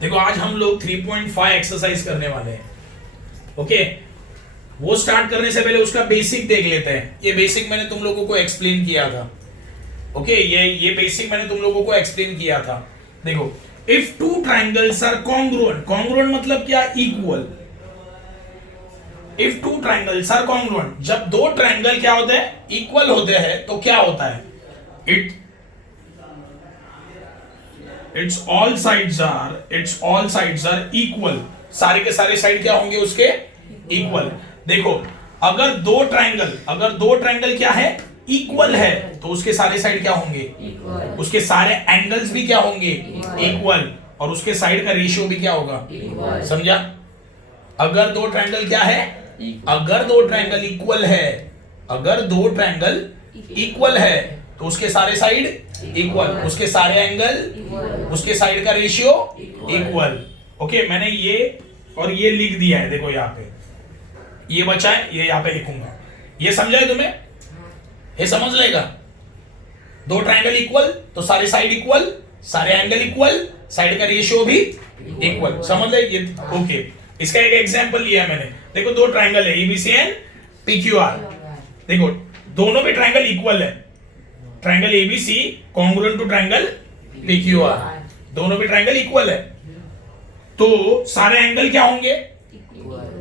देखो आज हम लोग 3.5 एक्सरसाइज करने वाले हैं। ओके, वो स्टार्ट करने से पहले उसका बेसिक देख लेते हैं। ये बेसिक मैंने तुम लोगों को एक्सप्लेन किया था। ओके, ये बेसिक मैंने तुम लोगों को एक्सप्लेन किया था। देखो, if two triangles are congruent, congruent मतलब क्या? Equal. If two triangles are congruent, जब दो ट्राइंगल क्या होते हैं? इक्वल होते हैं, तो क्या होता है? It's all sides are equal. सारे के सारे साइड क्या होंगे उसके? इक्वल। देखो, अगर दो ट्राइंगल क्या है? इक्वल है, तो उसके सारे साइड क्या होंगे? उसके सारे एंगल्स भी क्या होंगे? इक्वल। और उसके साइड का रेशियो भी क्या होगा? समझा? अगर दो ट्राइंगल क्या है? अगर दो ट्राइंगल इक्वल है, तो उसके सारे साइड इक्वल, उसके सारे एंगल, उसके साइड का रेशियो इक्वल। ओके, मैंने ये और ये लिख दिया है। देखो यहाँ पे ये बचा है, ये यहाँ पे लिखूंगा। ये समझा है तुम्हें? ये समझ लेगा। दो ट्राइंगल इक्वल तो सारे साइड इक्वल, सारे एंगल इक्वल, साइड का रेशियो भी इक्वल। समझ ले ये? ओके, इसका एक एग्जांपल लिया मैंने। देखो, दो ट्राइंगल है एबीसी एंड पीक्यूआर। देखो, दोनों भी ट्राइंगल इक्वल है। Triangle ABC congruent to triangle PQR, दोनों भी ट्राइंगल इक्वल है, तो सारे एंगल क्या होंगे?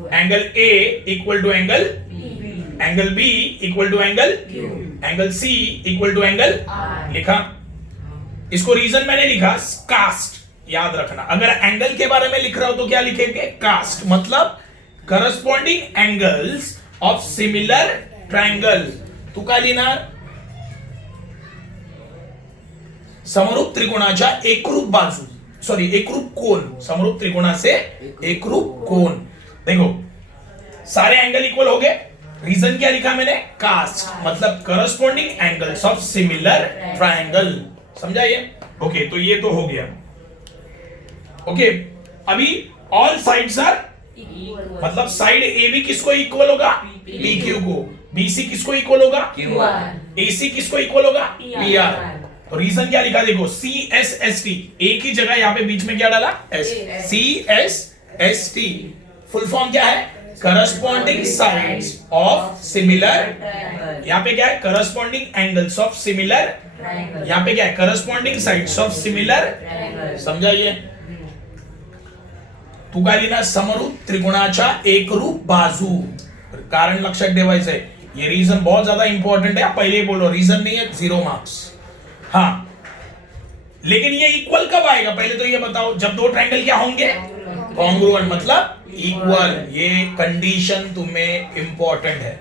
Angle A equal to angle B equal to angle C equal to angle. लिखा? इसको रीजन मैंने लिखा कास्ट। याद रखना, अगर एंगल के बारे में लिख रहा हो तो क्या लिखेंगे? कास्ट, मतलब corresponding angles of similar triangle. तू काय लिहिणार? समरूप त्रिकोणाच्या एकरूप बाजू, सॉरी एकरूप कोण, समरूप त्रिकोणाचे एकरूप कोण। देखो, सारे एंगल इक्वल हो गए। रीजन क्या लिखा मैंने? कास्ट, मतलब corresponding angles of similar triangle. समझा ये? ओके, तो ये तो हो गया। ओके, अभी ऑल साइड्स आर, मतलब साइड ए बी किसको इक्वल होगा? पी क्यू को। बीसी किसको इक्वल होगा? Q R. एसी किसको इक्वल होगा? P R. तो रीजन क्या लिखा? देखो, C S S T, A की जगह यहां पे बीच में क्या डाला? S. C S S T full form क्या है? Corresponding sides of similar. यहां पे क्या है? Corresponding angles of similar. यहां पे क्या है? Corresponding sides of similar. समझा ये? तू काय लिहिणार? समरूप त्रिकोणाच्या एकरूप बाजू। कारण लक्षात ठेवायचं आहे, ये रीजन बहुत ज्यादा इंपॉर्टेंट है। पहले बोलो, रीजन नहीं है 0 मार्क्स। हाँ, लेकिन ये इक्वल कब आएगा? पहले तो ये बताओ, जब दो ट्राइंगल क्या होंगे? कॉन्ग्रुएंट, मतलब इक्वल। ये कंडीशन तुम्हें इंपॉर्टेंट है।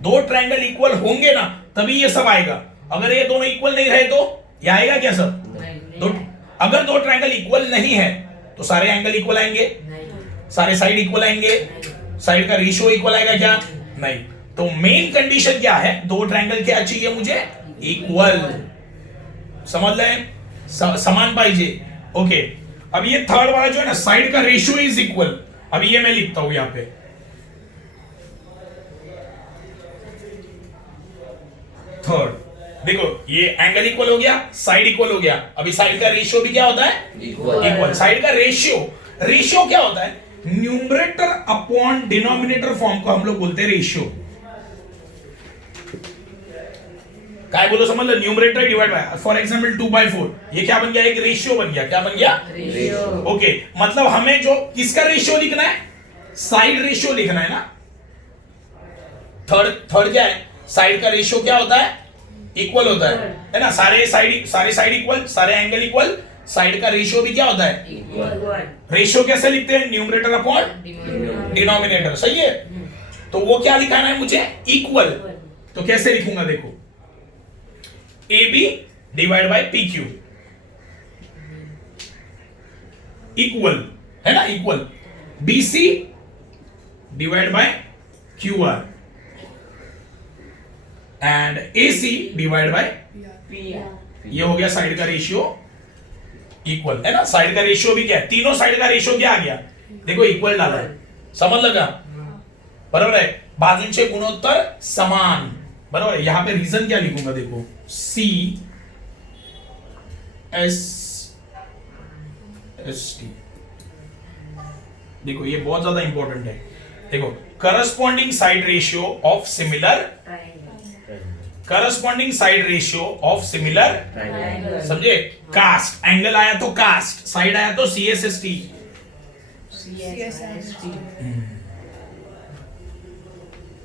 दो ट्राइंगल इक्वल होंगे ना, तभी ये सब आएगा। अगर ये दोनों इक्वल नहीं रहे तो ये आएगा क्या सब? अगर दो ट्राइंगल इक्वल नहीं है तो सारे एंगल इक्वल आएंगे, सारे साइड इक्वल आएंगे, साइड का रेशियो इक्वल आएगा क्या? नहीं। तो मेन कंडीशन क्या है? दो ट्राइंगल क्या चाहिए मुझे? इक्वल। समझ लें? समान पाइजे। ओके, अब ये थर्ड वाला जो है ना, साइड का रेशियो इज इक्वल। अभी ये मैं लिखता हूं यहां पे। थर्ड, देखो, ये एंगल इक्वल हो गया, साइड इक्वल हो गया। अभी साइड का रेशियो भी क्या होता है? इक्वल। साइड का रेशियो क्या होता है? न्यूमरेटर अपॉन डिनोमिनेटर फॉर्म को हम लोग बोलते हैं रेशियो। काय बोलो? समझ लो, numerator divide by, for example 2/4, ये क्या बन गया? एक रेशियो बन गया। क्या बन गया? रेशियो। ओके, मतलब हमें जो किसका रेशियो लिखना है? साइड रेशियो लिखना है ना। थर्ड क्या है? साइड का रेशियो क्या होता है? इक्वल होता है ना। सारे साइड इक्वल, सारे एंगल इक्वल, साइड का रेशियो भी क्या होता है? रेशियो कैसे लिखते हैं? Numerator upon denominator. सही है? तो वो क्या लिखाना है मुझे? इक्वल। तो कैसे लिखूंगा? देखो, A B divide by P Q equal है ना, equal. B C divide by Q R and A C divide by P R. ये हो गया साइड का रेशियो इक्वल, है ना। साइड का रेशियो भी क्या है? तीनों साइड का रेशियो क्या आ गया? देखो, इक्वल डाला है। समझ लगा? बराबर है। बाजूंचे गुणोत्तर समान, बराबर है। यहां पे रीजन क्या लिखूंगा? देखो, सी एस एस टी देखो ये बहुत ज्यादा इंपॉर्टेंट है। देखो corresponding side ratio of similar, corresponding side ratio of similar, समझे? कास्ट, एंगल आया तो कास्ट, साइड आया तो CSST।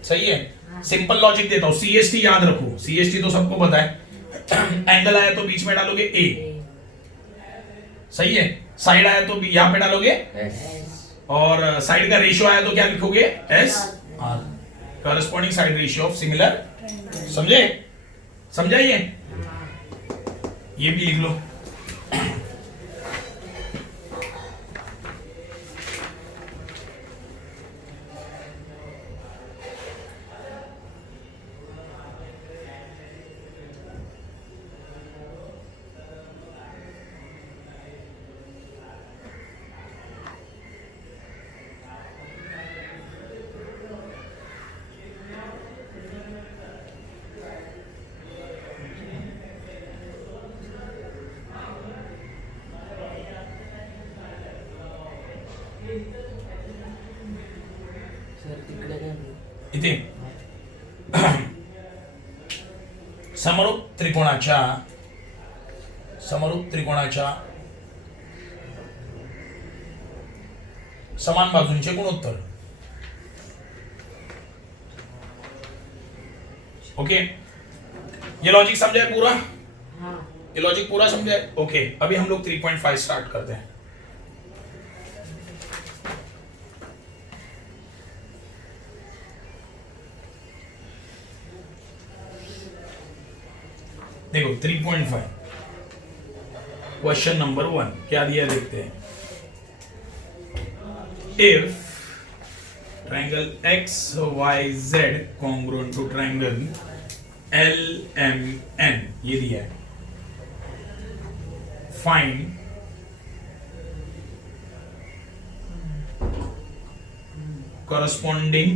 सही है। सिंपल लॉजिक देता हूं, CST याद रखो, CST तो सबको पता है। एंगल आया तो बीच में डालोगे A, सही है। साइड आया तो यहां पे डालोगे S, और साइड का रेशियो आया तो क्या लिखोगे? S R। Corresponding side ratio of similar, समझे? समझा ये भी लिख लो। इथे समरूप त्रिकोणाच्या समान बाजूंचे गुणोत्तर। ओके, ये लॉजिक समझा है पूरा? ये लॉजिक पूरा समझा है? ओके, अभी हम लोग 3.5 स्टार्ट करते हैं। देखो 3.5 क्वेश्चन नंबर 1 क्या दिया देखते हैं। If triangle XYZ congruent to triangle LMN, ये दिया है। Find corresponding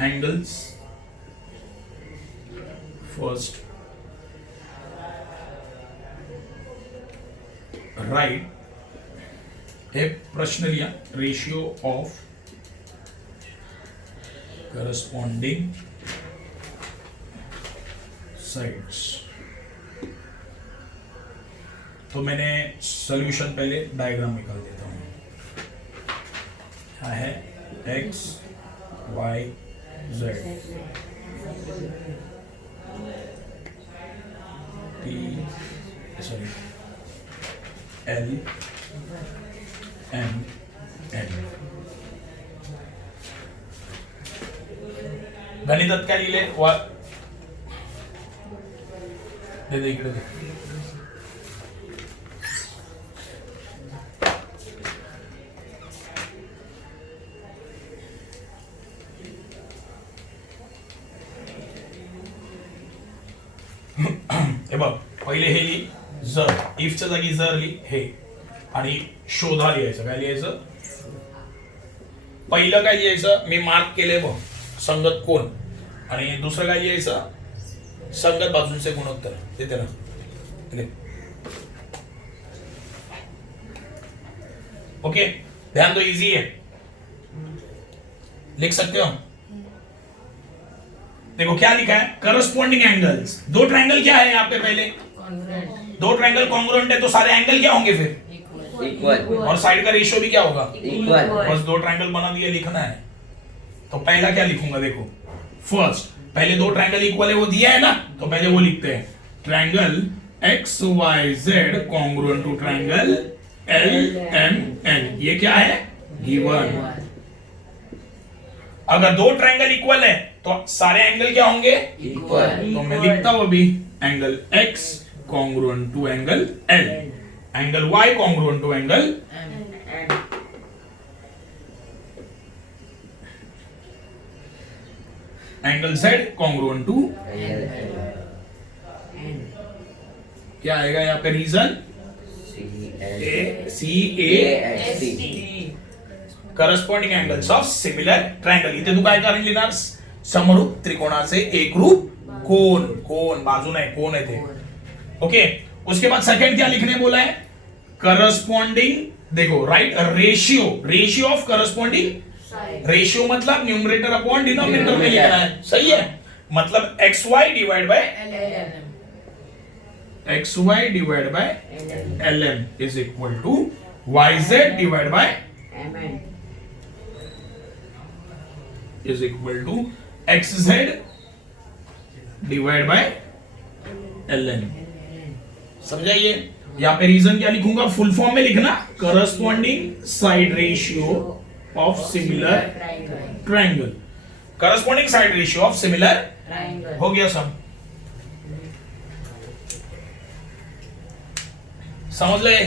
angles। First, write एक प्रश्न लिया, रेशियो ऑफ करस्पॉन्डिंग साइड्स। तो मैंने सॉल्यूशन पहले डायग्राम निकाल देता हूं। क्या है? X Y Z L M N। गणितात काय लिहिले? दे इकडे दे। हे बघ, पहिले हे लिही जर, इफच्या जागी जर लिही हे, आणि शोधा लिहायचं। काय लिहायचं? पहिलं काय लिहायचं? मी मार्क केले बघ, संगत कोण, आणि दुसरं काय लिहायचं? संगत बाजूंचे गुणोत्तर। ते त्याला ओके, ध्यान दो, इजी है, लिख सकते हो। देखो क्या लिखा है? Corresponding angles. दो ट्रायंगल क्या है यहाँ पे? पहले दो ट्रायंगल कॉन्ग्रुएंट है तो सारे एंगल क्या होंगे फिर? इक्वल। और साइड का रेशियो भी क्या होगा? इक्वल। बस दो ट्रायंगल बना दिए, लिखना है। तो पहला क्या लिखूंगा? देखो फर्स्ट, पहले दो ट्रायंगल इक्वल है वो दिया है ना, तो पहले वो लिखते हैं। Triangle XYZ congruent to triangle LMN, ये क्या है? गिवन। अगर दो ट्रायंगल इक्वल है तो सारे एंगल क्या होंगे? इक्वल। तो मैं लिखता हूं अभी angle X congruent to angle L, angle Y congruent to angle angle Z congruent to क्या आएगा यहाँ पे? Reason CAST, corresponding angles of similar triangle. इथे तू काय कारण लिहिणार? समरूप त्रिकोणाचे एकरूप कोण। कोण बाजू नाही, कोण आहे ते। ओके, उसके बाद सेकंड क्या लिखने बोला है? करस्पॉन्डिंग देखो right ratio, ratio of corresponding, ratio मतलब न्यूमरेटर अपॉन डिनोमिनेटर में लिखना है, सही है। मतलब X Y divide by X Y divide by L M is equal to Y Z divide by is equal to X Z divide by L N. समझाइए। यहाँ पे रीजन क्या लिखूंगा, फुल फॉर्म में लिखना, corresponding side ratio of similar triangle, corresponding side ratio of similar, हो गया सब, समझ ले।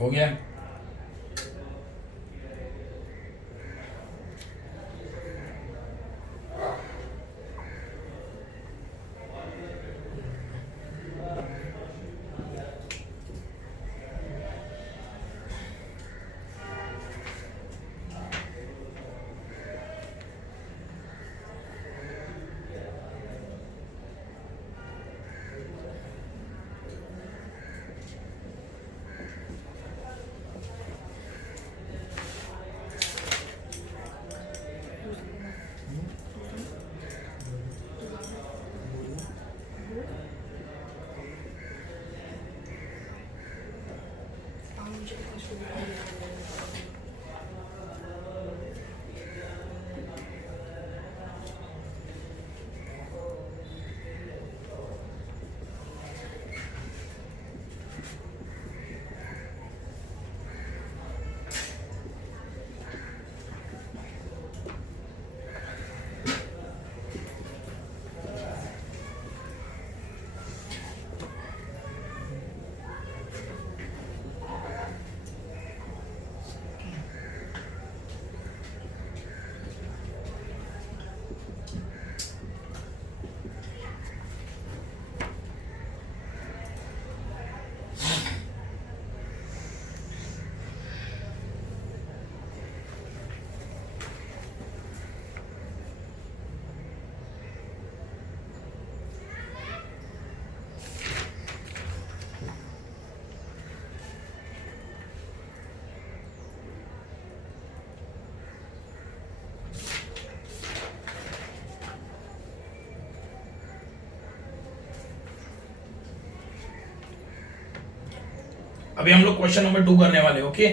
हो गया। अभी हम लोग क्वेश्चन नंबर 2 करने वाले, ओके।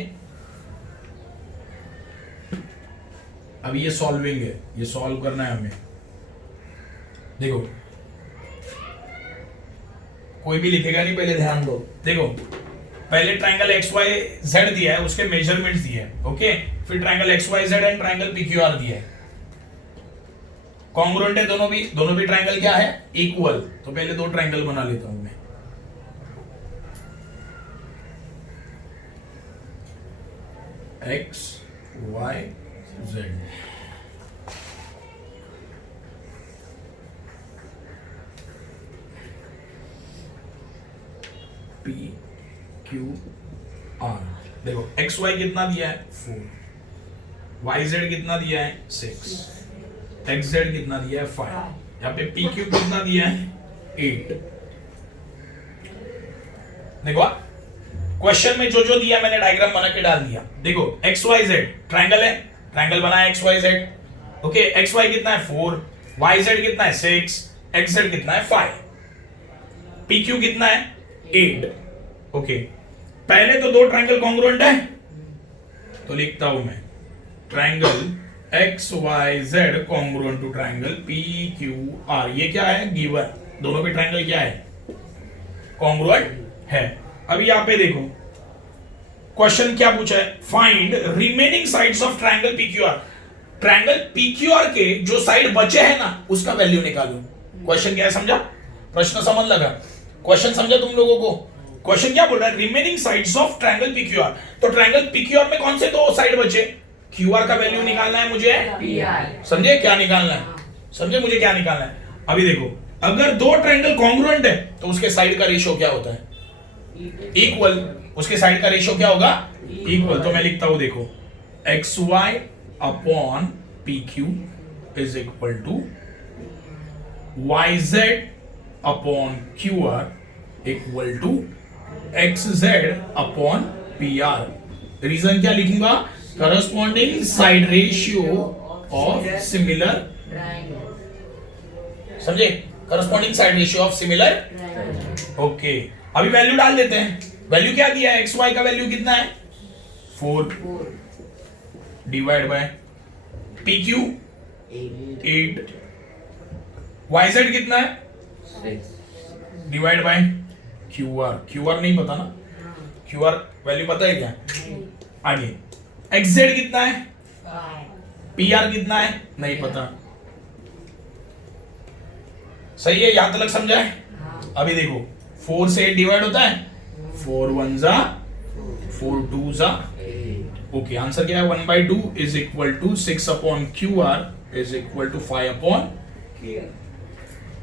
अभी ये सॉल्विंग है, ये सॉल्व करना है हमें। देखो कोई भी लिखेगा नहीं, पहले ध्यान दो। देखो पहले ट्रायंगल एक्स वाई जेड दिया है, उसके मेजरमेंट्स दिए हैं, ओके। फिर triangle X Y Z and triangle PQR दिया है, कॉन्ग्रुएंट है दोनों भी ट्रायंगल क्या है, इक्वल। तो पहले दो ट्रायंगल बना लेता हूं मैं। X Y Z, P Q R. देखो एक्स वाई कितना दिया है 4, वाई जेड कितना दिया है 6, एक्स जेड कितना दिया है 5, यहाँ पे पी क्यू कितना दिया है 8। देखो क्वेश्चन में जो जो दिया मैंने डायग्राम बना के डाल दिया। देखो एक्स वाई जेड ट्रायंगल है, ट्रायंगल बना है X Y Z, okay. X Y कितना है 4, वाई जेड कितना है 6, XZ कितना है 5, PQ कितना है 8। ओके, पहले तो दो ट्रायंगल कॉन्ग्रुएंट है, तो लिखता हूं मैं triangle XYZ congruent to triangle PQR। ये क्या है गिवन, दोनों पे ट्रायंगल क्या है कॉन्ग्रुएंट है। अभी यहां पे देखो क्वेश्चन क्या पूछा है, find remaining sides of triangle PQR। Triangle PQR के जो साइड बचे हैं ना उसका वैल्यू निकालो। क्वेश्चन क्या है समझा, प्रश्न समझ लगा, क्वेश्चन समझा तुम लोगों को। क्वेश्चन क्या बोल रहा है, remaining sides of triangle PQR। तो ट्रायंगल PQR में कौन से दो साइड बचे, QR का वैल्यू निकालना है मुझे, समझे क्या निकालना है, समझे मुझे क्या निकालना है। अभी देखो अगर दो ट्रायंगल कॉन्ग्रुएंट है तो उसके साइड का रेशियो क्या होता है, इक्वल। उसके साइड का रेशियो क्या होगा, इक्वल। तो मैं लिखता हूं देखो XY upon PQ is equal to YZ upon QR equal to XZ upon PR। Reason क्या लिखूंगा, corresponding side ratio of similar, समझे, corresponding side ratio of similar. Okay, अभी वैल्यू डाल देते हैं। वैल्यू क्या दिया है, XY का वैल्यू कितना है 4 डिवाइड बाय PQ 8, YZ कितना है 6 डिवाइड बाय QR नहीं पता ना, QR वैल्यू पता है क्या, आगे XZ कितना है 5, PR कितना है नहीं पता। सही है, यहां तक समझा है। अभी देखो 4 से 8 डिवाइड होता है, 4 1 जा 4 2 जा 8। ओके, आंसर क्या है 1/2 is equal to 6 upon QR is equal to 5 upon.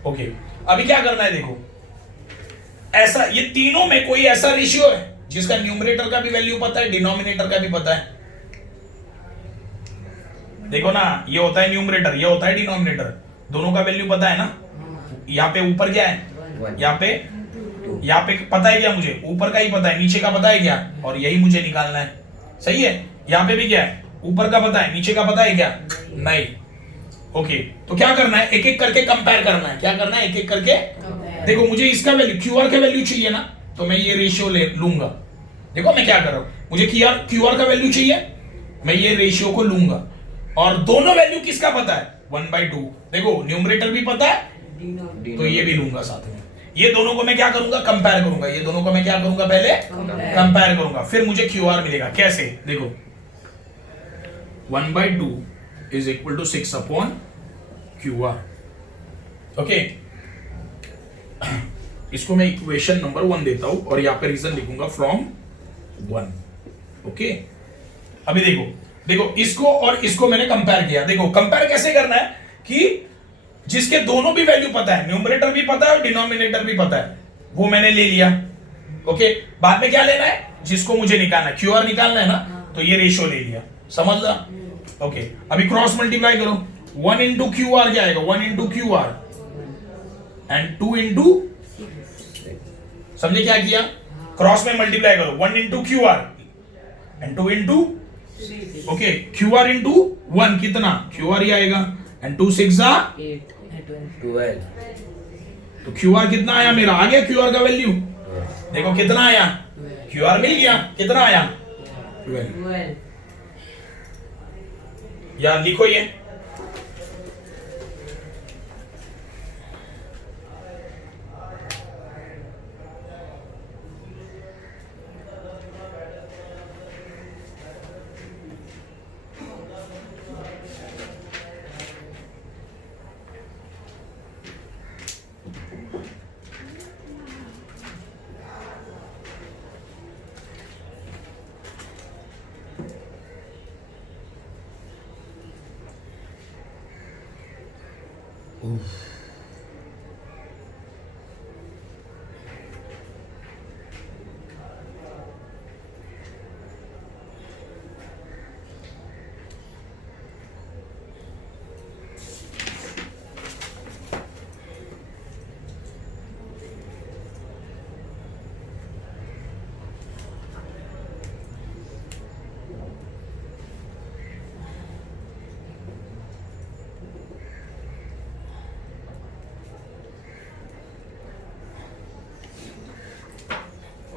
Okay, अभी क्या करना है देखो, ऐसा ये तीनों में कोई ऐसा रेशियो है जिसका न्यूमरेटर का भी वैल्यू पता है डिनोमिनेटर का भी पता है। देखो ना, ये होता है न्यूमरेटर, ये होता है डिनोमिनेटर, दोनों का वैल्यू पता है ना। यहाँ पे ऊपर क्या है, यहाँ पे पता है क्या मुझे, ऊपर का ही पता है, नीचे का पता है क्या, और यही मुझे निकालना है। सही है, यहाँ पे भी क्या है, ऊपर का पता है, नीचे का पता है क्या, नहीं। ओके, तो क्या करना है, एक एक करके कंपेयर करना है। क्या करना है, एक एक करके। देखो मुझे इसका वैल्यू QR का वैल्यू चाहिए ना, तो मैं ये रेशियो ले लूंगा। देखो मैं क्या कर रहा हूं, मुझे QR का वैल्यू चाहिए, मैं ये रेशियो को लूंगा। और दोनों वैल्यू किसका पता है 1/2। देखो न्यूमरेटर भी पता है, तो ये भी लूंगा साथ में। ये दोनों को मैं क्या करूंगा, कंपेयर करूंगा। ये दोनों को मैं क्या करूंगा, पहले कंपेयर करूंगा, फिर मुझे QR मिलेगा। कैसे, देखो 1/2 is equal to 6 upon QR। Okay, इसको मैं इक्वेशन नंबर 1 देता हूं और यहां पे रीजन लिखूंगा फ्रॉम 1। ओके, अभी देखो इसको और इसको मैंने कंपेयर किया। देखो कंपेयर कैसे करना है कि जिसके दोनों भी वैल्यू पता है, न्यूमरेटर भी पता है और डिनोमिनेटर भी पता है, वो मैंने ले लिया। ओके, बाद में क्या लेना है, जिसको मुझे निकालना है, QR निकालना है ना, तो ये रेशियो ले लिया। समझ ला। ओके, अभी क्रॉस मल्टीप्लाई करो, 1 इंटू QR क्या आएगा, 1 इंटू QR एंड 2 इंटू, समझे क्या किया, क्रॉस में मल्टीप्लाई करो, 1 into QR and 2 into, okay, QR into 1 कितना, QR ही आएगा, एंड 2 6 12। तो QR कितना आया मेरा, आ गया QR का वैल्यू। देखो कितना आया, QR मिल गया, कितना आया 12। यार लिखो ये,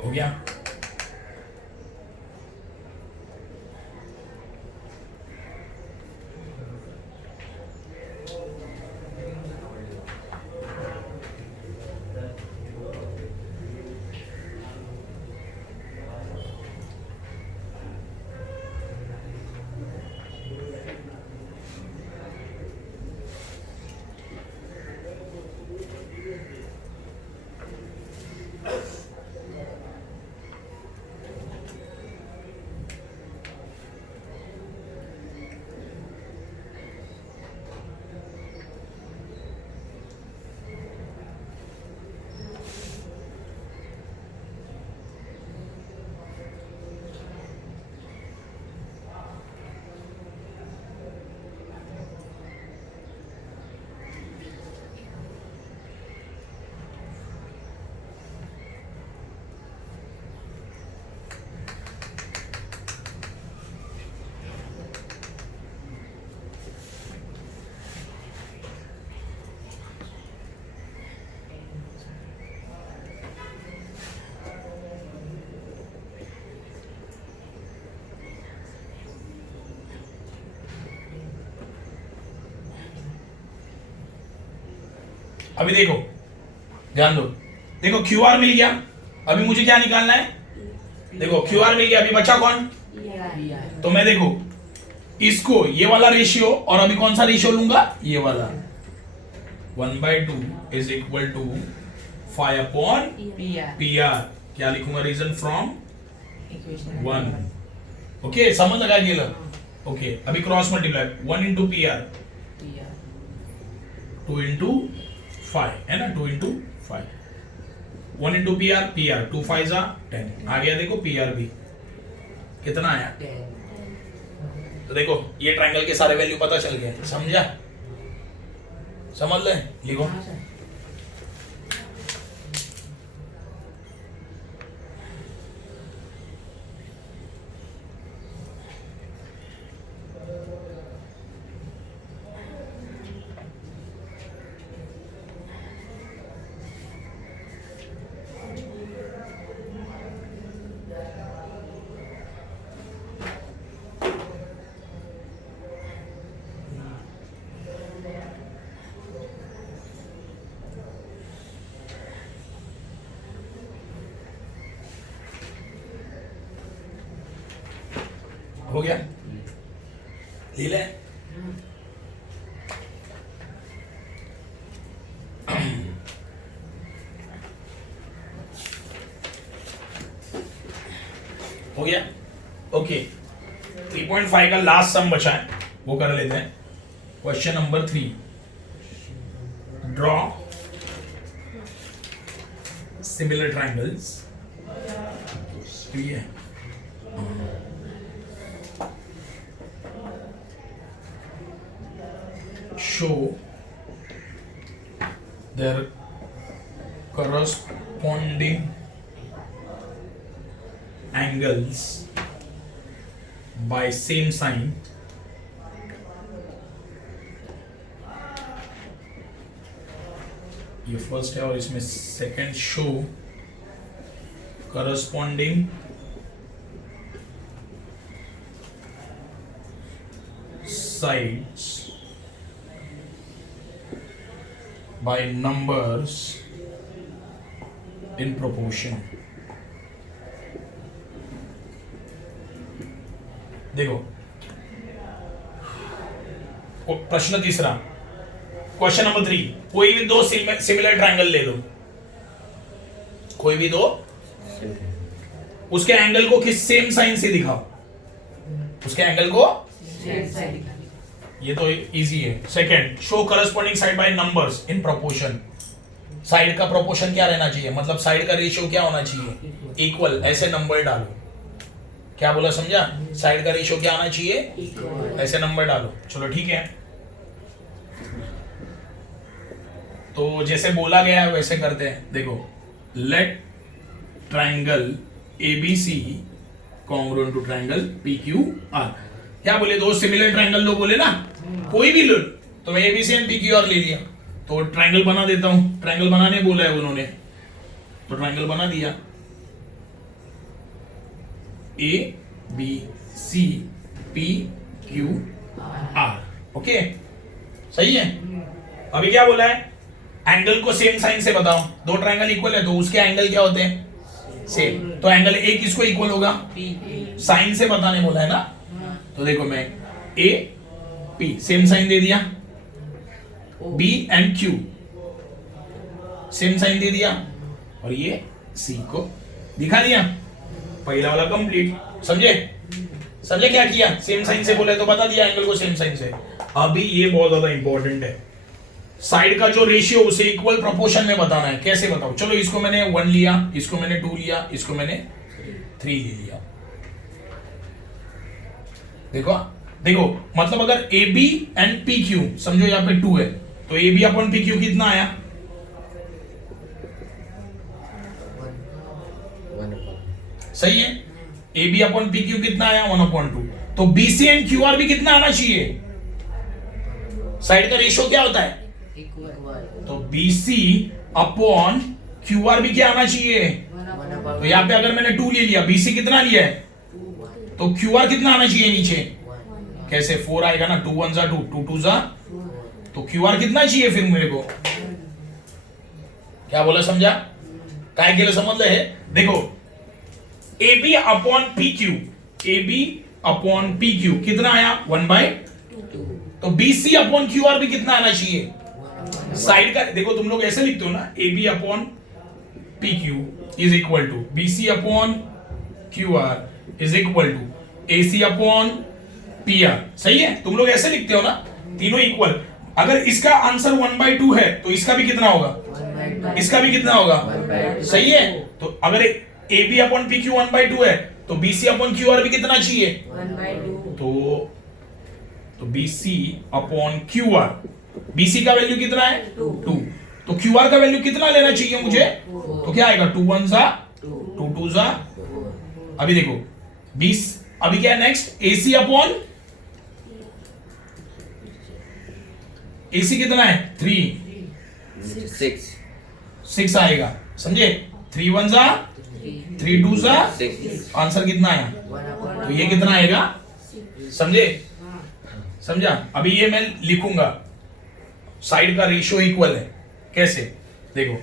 हो गया। अभी देखो, ध्यान दो, देखो क्यू आर मिल गया, अभी मुझे क्या निकालना है, देखो क्यू आर मिल गया, अभी बचा कौन, तो मैं देखो इसको ये वाला रेशियो और अभी कौन सा रेशियो लूंगा, ये वाला 1/2 is equal to 5 upon P R, क्या लिखूंगा, रीजन फ्रॉम 1, ओके समझ लगा गेलं, ओके अभी cross multiply 1 into P R 2 into 5 है ना, 2 इंटू 5 1 इंटू पी आर 2 5 10 आ गया, देखो पी आर भी कितना आया, तो देखो ये ट्रायंगल के सारे वैल्यू पता चल गए, समझा, समझ ले, लिखो हो गया, ले ले, हो गया, ओके 3.5 का लास्ट सम बचा है, वो कर लेते हैं। Question number 3, draw similar triangles, ठीक है, show their corresponding angles by same sign ये फर्स्ट है और इसमें second, show corresponding sides by numbers in proportion। देखो प्रश्न तीसरा, क्वेश्चन नंबर 3, कोई भी दो सिमिलर ट्रायंगल ले लो, कोई भी दो, उसके एंगल को किस सेम साइन से दिखाओ, उसके एंगल को ये तो इजी है। Second, show corresponding side by numbers in proportion, side का प्रोपोर्शन क्या रहना चाहिए, मतलब साइड का रेशियो क्या होना चाहिए, इक्वल, ऐसे नंबर डालो, क्या बोला समझा, साइड का रेशियो क्या आना चाहिए, ऐसे नंबर डालो, चलो ठीक है। तो जैसे बोला गया है वैसे करते हैं, देखो let triangle ABC congruent to triangle PQR, क्या बोले, दो सिमिलर ट्रायंगल लो बोले ना, कोई भी लो, तो मैं एबीसी एंड पीक्यूआर ले लिया, तो ट्रायंगल बना देता हूं, ट्रायंगल बनाने बोला है उन्होंने, तो ट्रायंगल बना दिया, A B C P Q R. Okay, सही है। अभी क्या बोला है, एंगल को सेम साइन से बताओ। दो ट्रायंगल इक्वल है तो उसके एंगल क्या होते हैं, सेम। तो एंगल ए किसको इक्वल होगा, साइन से बताने बोला है ना। तो देखो मैं ए पी सेम साइन दे दिया, B and Q same sign दे दिया, और ये सी को दिखा दिया। पहला वाला कंप्लीट। समझे, समझे क्या किया, सेम साइन से बोले तो बता दिया एंगल को सेम साइन से। अभी ये बहुत ज्यादा इंपॉर्टेंट है, साइड का जो रेशियो उसे इक्वल प्रोपोर्शन में बताना है। कैसे बताओ, चलो इसको मैंने 1 लिया, इसको मैंने 2 लिया, इसको मैंने 3 ले लिया। देखो देखो, मतलब अगर A B and P Q, समझो यहाँ पे 2 है, तो A B upon P Q कितना आया, 1/2। सही है। A B upon P Q कितना आया, 1/2। तो B C and Q R भी कितना आना चाहिए, साइड का रेशियो क्या होता है, तो B C upon Q R भी क्या आना चाहिए। तो यहाँ पे अगर मैंने 2 ले लिया, बी सी कितना लिया है, तो क्यू आर कितना आना चाहिए नीचे, कैसे 4 आएगा ना, 2 1 जा 2, 2 2 जा, तो क्यू आर कितना चाहिए फिर मेरे को। क्या बोला, समझा, काय के लिए समझ ले है। देखो A B upon P Q, A B upon P Q कितना आया, 1/2। तो B C upon Q R भी कितना आना चाहिए, साइड का। देखो तुम लोग ऐसे लिखते हो ना, A B upon P Q is equal to B C upon Q R is equal to A C upon P R. सही है, तुम लोग ऐसे लिखते हो ना, तीनों इक्वल। अगर इसका आंसर 1/2 है तो इसका भी कितना होगा, इसका भी कितना होगा, सही है। तो अगर A B upon P Q 1/2 है तो B C upon Q R भी कितना चाहिए, 1/2। तो B C upon Q R, BC का वैल्यू कितना है, 2। तो क्यू आर का वैल्यू कितना लेना चाहिए मुझे, तो क्या आएगा, 2 1 जा 2 2 जा। अभी देखो 20, अभी क्या है नेक्स्ट, एसी अपॉन एसी कितना है, 3 6 आएगा, समझे। 3 1 जा 3 2 जा 6, आंसर कितना आया, तो ये कितना आएगा, समझे, समझा। अभी ये मैं लिखूंगा, साइड का रेशियो इक्वल है, कैसे देखो,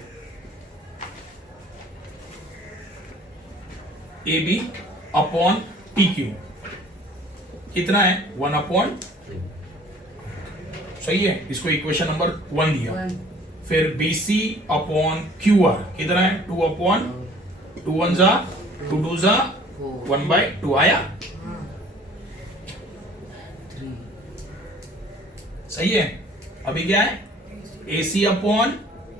A B upon P Q कितना है, 1/3। सही है, इसको इक्वेशन नंबर 1 दिया। फिर B C upon Q R कितना है, 2 1 जा 2 2 जा 1/2 आया, सही है। अभी क्या है, ए सी अपॉन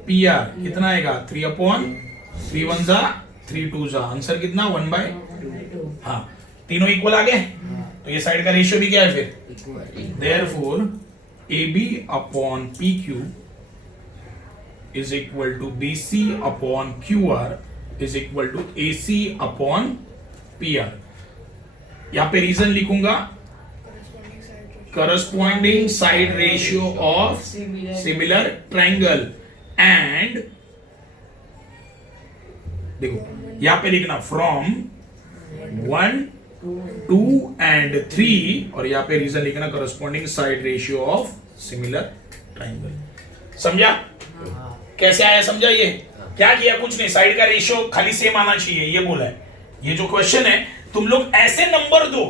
पी आर कितना आएगा, 3 1 जा 3 2 जा, आंसर कितना, 1/2। हाँ, तीनों इक्वल आ गए, तो ये साइड का रेशियो भी क्या है फिर, therefore A B upon P Q is equal to B C upon Q R is equal to A C upon P R. यहां पे रीजन लिखूंगा, corresponding side ratio of similar triangle and देखो यहां पे लिखना from 1 2 and 3, और यहां पे रीजन लिखना corresponding side ratio of similar triangle। समझा, कैसे आया, समझा। ये क्या किया, कुछ नहीं, साइड का रेशियो खाली सेम आना चाहिए, ये बोला है। ये जो क्वेश्चन है, तुम लोग ऐसे नंबर दो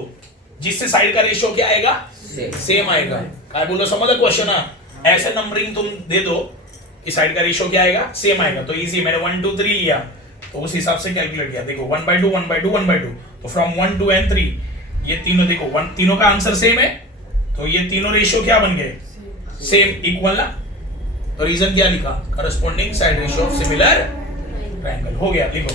जिससे साइड का रेशियो क्या आएगा, सेम आएगा। क्या बोलो, समझ क्वेश्चन है, ऐसे नंबरिंग तुम दे दो कि साइड का रेशियो क्या आएगा, सेम आएगा। तो इजी, मैंने 1 2 3 लिया तो उस हिसाब से कैलकुलेट किया। देखो 1/2 1/2 1/2, तो फ्रॉम 1 2 and 3 ये तीनों, देखो तीनों का आंसर सेम है, तो ये तीनों रेशियो क्या बन गए, सेम, इक्वल ना। तो रीजन क्या लिखा, corresponding side ratio of similar triangle. हो गया, लिखो।